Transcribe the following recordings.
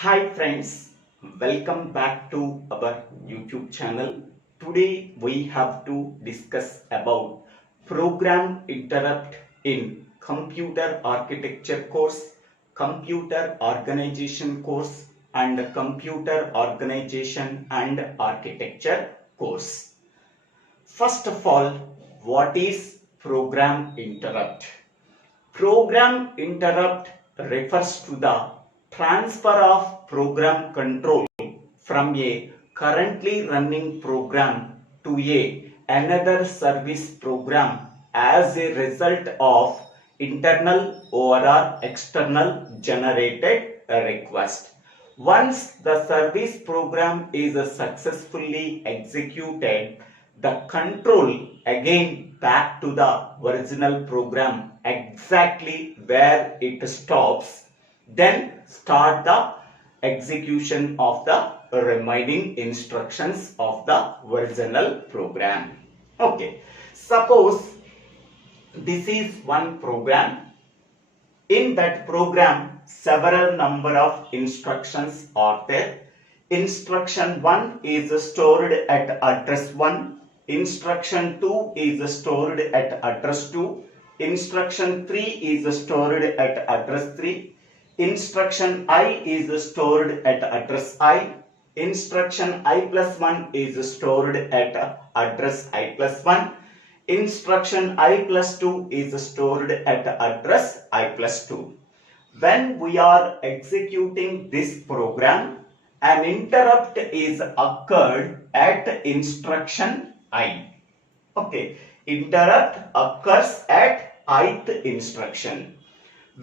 Hi friends, welcome back to our YouTube channel. Today we have to discuss about program interrupt in computer architecture course, computer organization course and computer organization and architecture course. First of all, what is program interrupt? Program interrupt refers to the transfer of program control from a currently running program to another service program as a result of internal or external generated request. Once the service program is successfully executed, the control again back to the original program exactly where it stops, then start the execution of the remaining instructions of the original program. Okay, suppose this is one program. In that program, several number of instructions are there. Instruction 1 is stored at address 1. Instruction 2 is stored at address 2. Instruction 3 is stored at address 3. Instruction I is stored at address I. Instruction I plus 1 is stored at address I plus 1. Instruction I plus 2 is stored at address I plus 2. When we are executing this program, an interrupt is occurred at instruction I. Okay, interrupt occurs at ith instruction.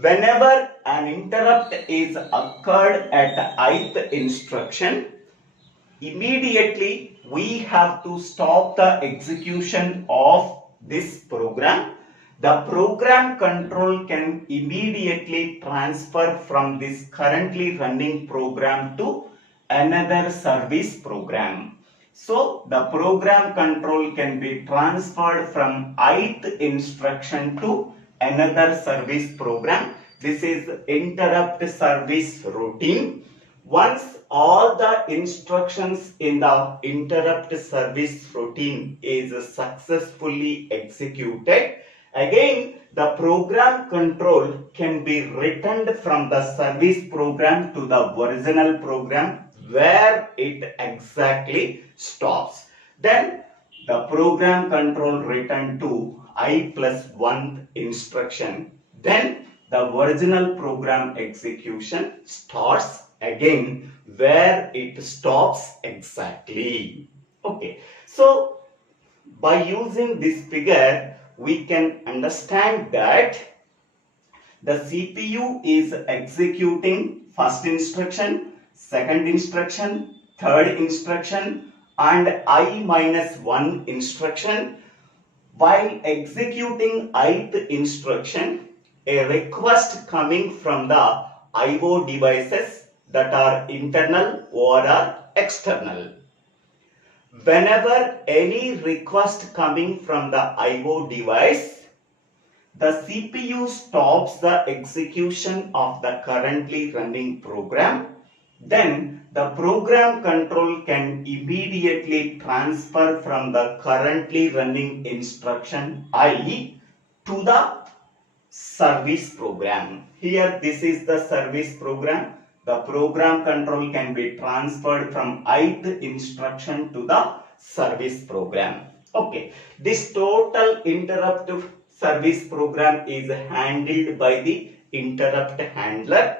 Whenever an interrupt is occurred at ith instruction, immediately we have to stop the execution of this program. The program control can immediately transfer from this currently running program to another service program. So the program control can be transferred from ith instruction to another service program. This is interrupt service routine. Once all the instructions in the interrupt service routine is successfully executed, again the program control can be returned from the service program to the original program where it exactly stops. Then the program control return to I plus 1 instruction. Then the original program execution starts again where it stops exactly. Okay, so by using this figure we can understand that the CPU is executing first instruction, second instruction, third instruction and I minus 1 instruction. While executing ith instruction, a request coming from the IO devices that are internal or are external. Whenever any request coming from the IO device, the CPU stops the execution of the currently running program. Then the program control can immediately transfer from the currently running instruction I to the service program. Here this is the service program. The program control can be transferred from ith instruction to the service program. Okay, this total interrupt service program is handled by the interrupt handler.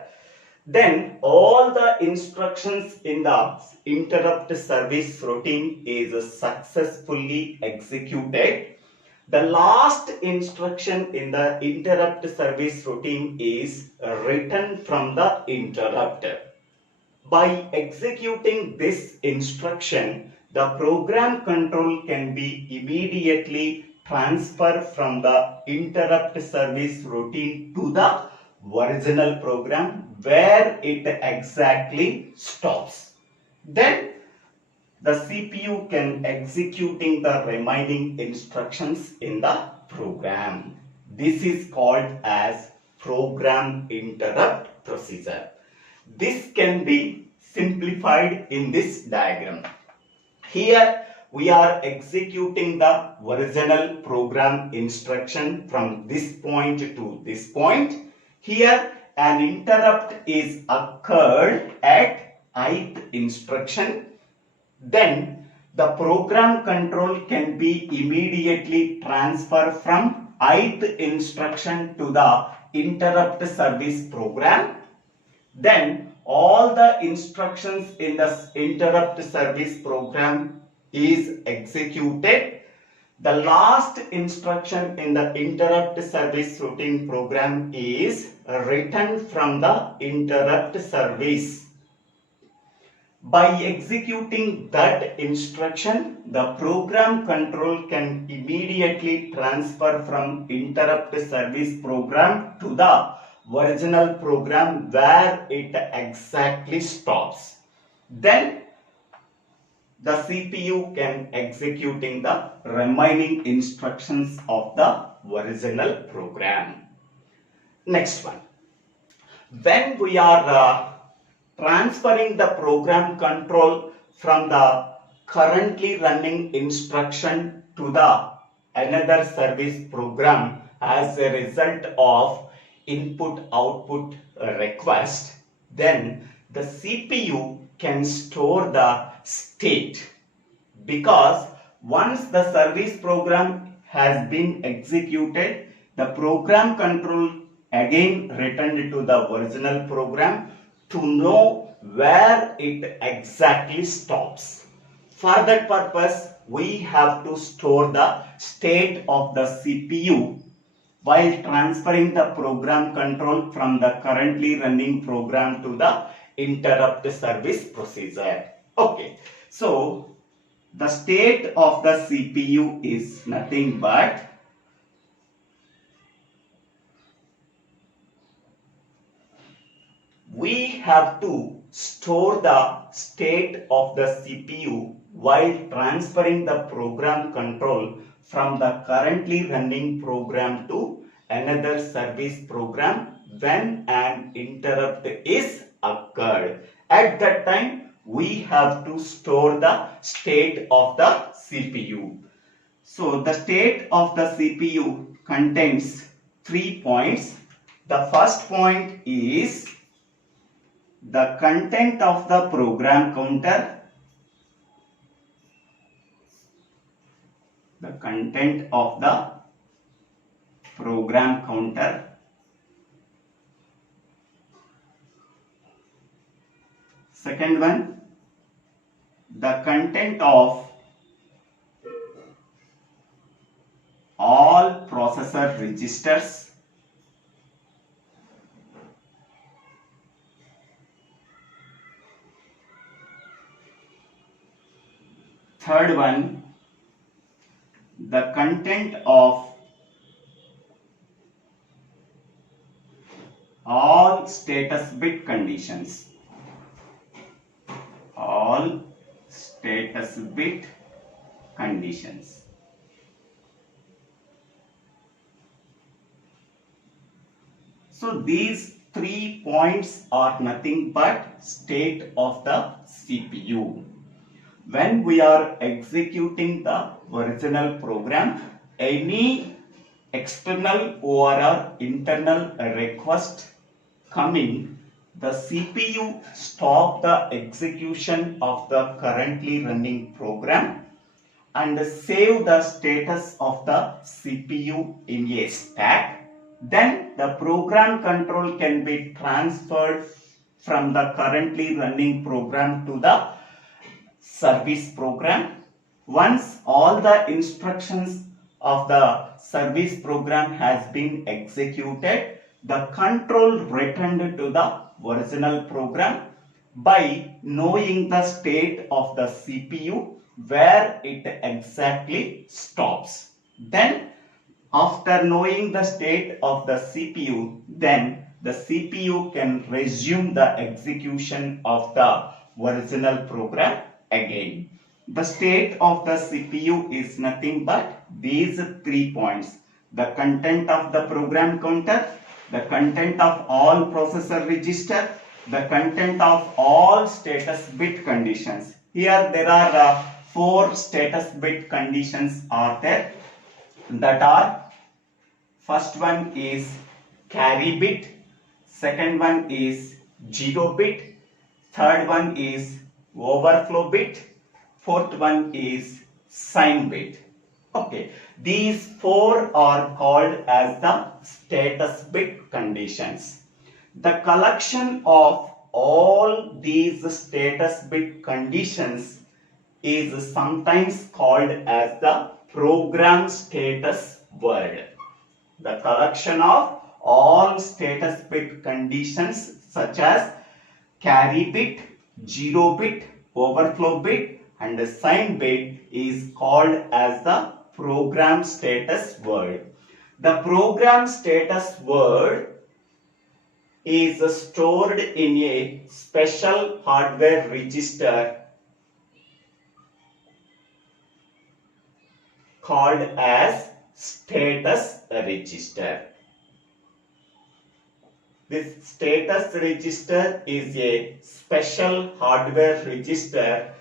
Then all the instructions in the interrupt service routine is successfully executed. The last instruction in the interrupt service routine is written from the interrupt. By executing this instruction, the program control can be immediately transferred from the interrupt service routine to the original program where it exactly stops. Then the CPU can executing the remaining instructions in the program. This is called as program interrupt procedure. This can be simplified in this diagram. Here we are executing the original program instruction from this point to this point. Here an interrupt is occurred at ith instruction. Then the program control can be immediately transferred from ith instruction to the interrupt service program. Then all the instructions in the interrupt service program is executed. The last instruction in the interrupt service routine program is written from the interrupt service. By executing that instruction, the program control can immediately transfer from interrupt service program to the original program where it exactly stops. Then the CPU can executing the remaining instructions of the original program. Next one. When we are transferring the program control from the currently running instruction to the another service program as a result of input-output request, then the CPU can store the state, because once the service program has been executed, the program control again returned to the original program to know where it exactly stops. For that purpose, we have to store the state of the CPU while transferring the program control from the currently running program to the interrupt service procedure. Okay, so the state of the CPU is nothing but we have to store the state of the CPU while transferring the program control from the currently running program to another service program when an interrupt is occurred. At that time, we have to store the state of the CPU. So the state of the CPU contains 3 points. The first point is the content of the program counter. The content of the program counter. Second one, the content of all processor registers. Third one, the content of all status bit conditions. All status bit conditions. So these 3 points are nothing but state of the CPU. When we are executing the original program, any external or internal request coming, the CPU stop the execution of the currently running program and save the status of the CPU in a stack. Then the program control can be transferred from the currently running program to the service program. Once all the instructions of the service program has been executed, the control returned to the original program by knowing the state of the CPU where it exactly stops. Then after knowing the state of the CPU, then the CPU can resume the execution of the original program again. The state of the CPU is nothing but these 3 points. The content of the program counter, the content of all processor register, the content of all status bit conditions. Here there are 4 status bit conditions are there, that are, first one is carry bit, second one is 0 bit, third one is overflow bit, fourth one is sign bit. Okay, these 4 are called as the status bit conditions. The collection of all these status bit conditions is sometimes called as the program status word. The collection of all status bit conditions such as carry bit, 0 bit, overflow bit and sign bit is called as the program status word. The program status word is stored in a special hardware register called as status register. This status register is a special hardware register.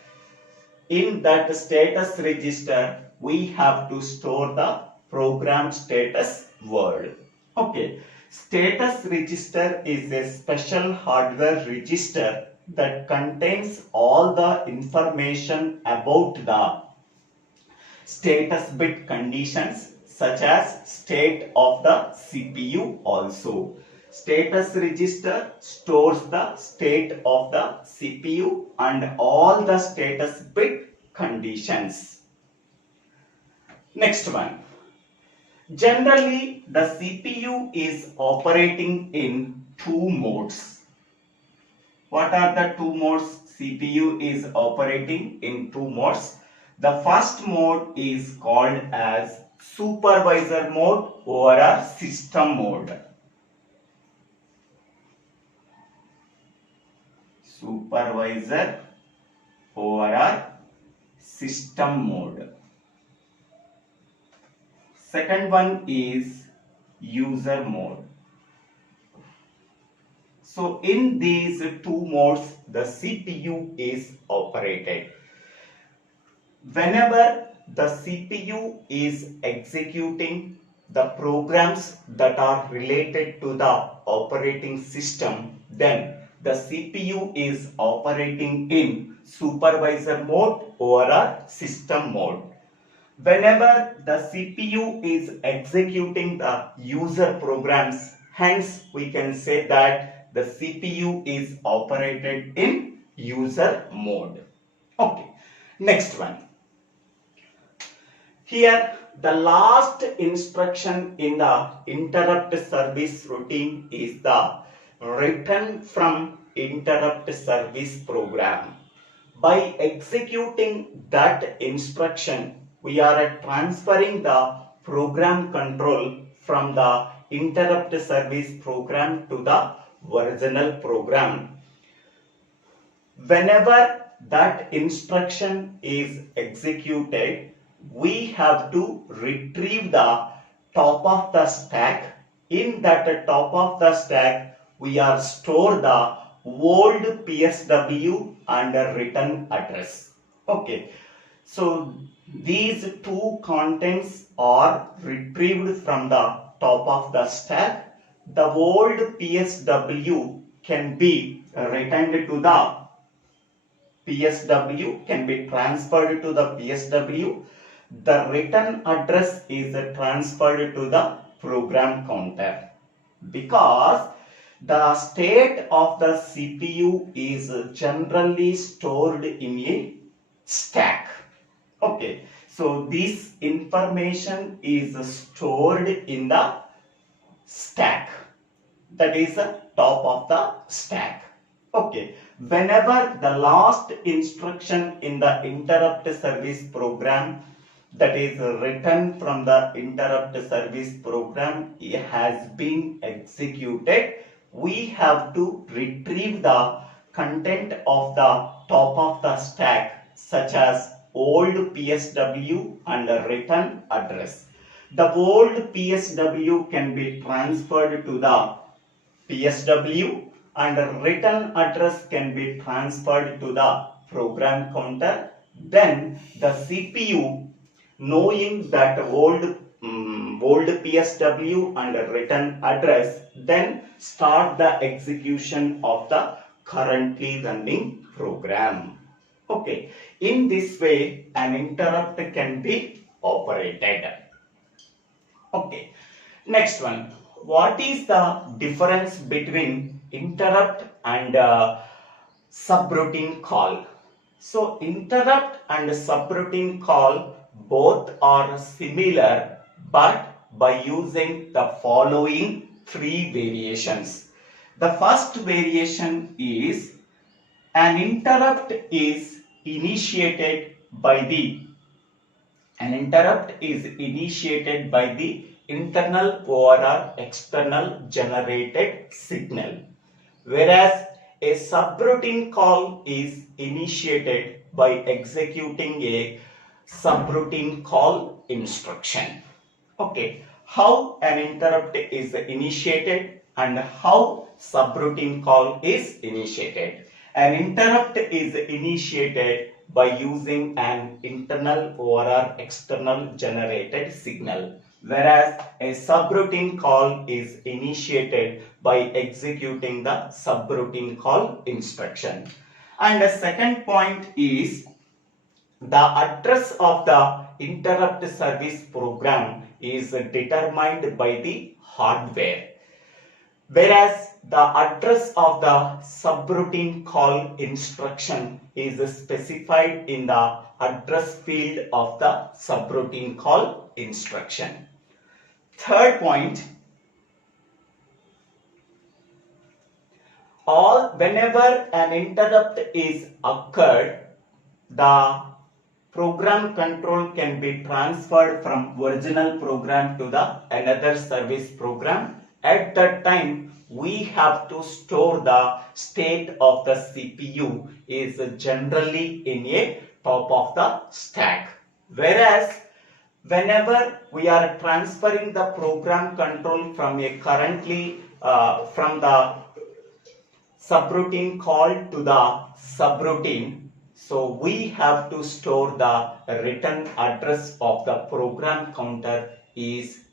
In that status register, we have to store the program status word. Okay, status register is a special hardware register that contains all the information about the status bit conditions such as state of the CPU also. Status register stores the state of the CPU and all the status bit conditions. Next one. Generally, the CPU is operating in 2 modes. What are the 2 modes? CPU is operating in 2 modes. The first mode is called as supervisor mode or a system mode. Supervisor or a system mode. Second one is user mode. So in these 2 modes, the CPU is operated. Whenever the CPU is executing the programs that are related to the operating system, then the CPU is operating in supervisor mode or a system mode. Whenever the CPU is executing the user programs, hence we can say that the CPU is operated in user mode. Okay, next one. Here, the last instruction in the interrupt service routine is the return from interrupt service program. By executing that instruction, we are transferring the program control from the interrupt service program to the original program. Whenever that instruction is executed, we have to retrieve the top of the stack. In that top of the stack, we are store the old PSW and return address. Okay, so these 2 contents are retrieved from the top of the stack. The old PSW can be returned to the PSW, can be transferred to the PSW. The return address is transferred to the program counter because the state of the CPU is generally stored in a stack. Okay, so this information is stored in the stack, that is the top of the stack. Okay, whenever the last instruction in the interrupt service program, that is written from the interrupt service program, has been executed, we have to retrieve the content of the top of the stack such as old PSW and return address. The old PSW can be transferred to the PSW and a return address can be transferred to the program counter. Then the CPU, knowing that old PSW and return address, then start the execution of the currently running program. Okay, in this way an interrupt can be operated. Okay, next one. What is the difference between interrupt and subroutine call? So interrupt and subroutine call both are similar, but by using the following three variations. The first variation is an interrupt is initiated by the internal or external generated signal, whereas a subroutine call is initiated by executing a subroutine call instruction. Okay, how an interrupt is initiated and how subroutine call is initiated. An interrupt is initiated by using an internal or external generated signal, whereas a subroutine call is initiated by executing the subroutine call instruction. And the second point is the address of the interrupt service program is determined by the hardware, whereas the address of the subroutine call instruction is specified in the address field of the subroutine call instruction. Third point, whenever an interrupt is occurred, the program control can be transferred from original program to the another service program. At that time, we have to store the state of the CPU is generally in a top of the stack. Whereas whenever we are transferring the program control from a from the subroutine call to the subroutine, so we have to store the return address of the program counter is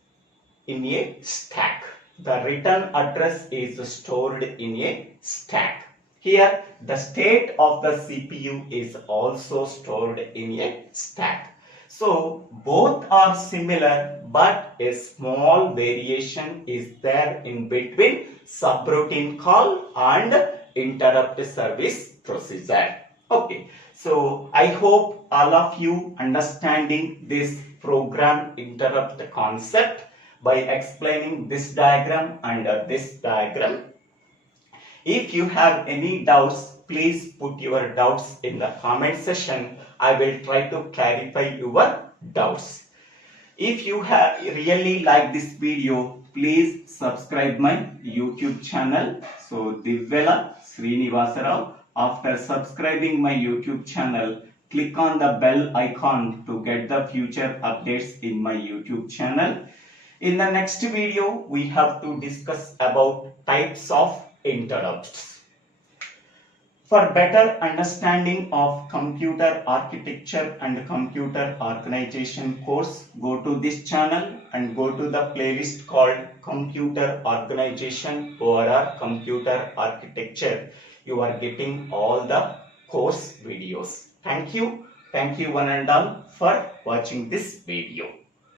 in a stack. The return address is stored in a stack. Here the state of the CPU is also stored in a stack. So both are similar, but a small variation is there in between subroutine call and interrupt service procedure. Okay, so I hope all of you understanding this program interrupt concept by explaining this diagram and this diagram. If you have any doubts, please put your doubts in the comment section. I will try to clarify your doubts. If you have really like this video, please subscribe my YouTube channel. So Divvela Srinivasarao. After subscribing my YouTube channel, click on the bell icon to get the future updates in my YouTube channel. In the next video, we have to discuss about types of interrupts. For better understanding of computer architecture and computer organization course, go to this channel and go to the playlist called Computer Organization or Computer Architecture. You are getting all the course videos. Thank you one and all for watching this video.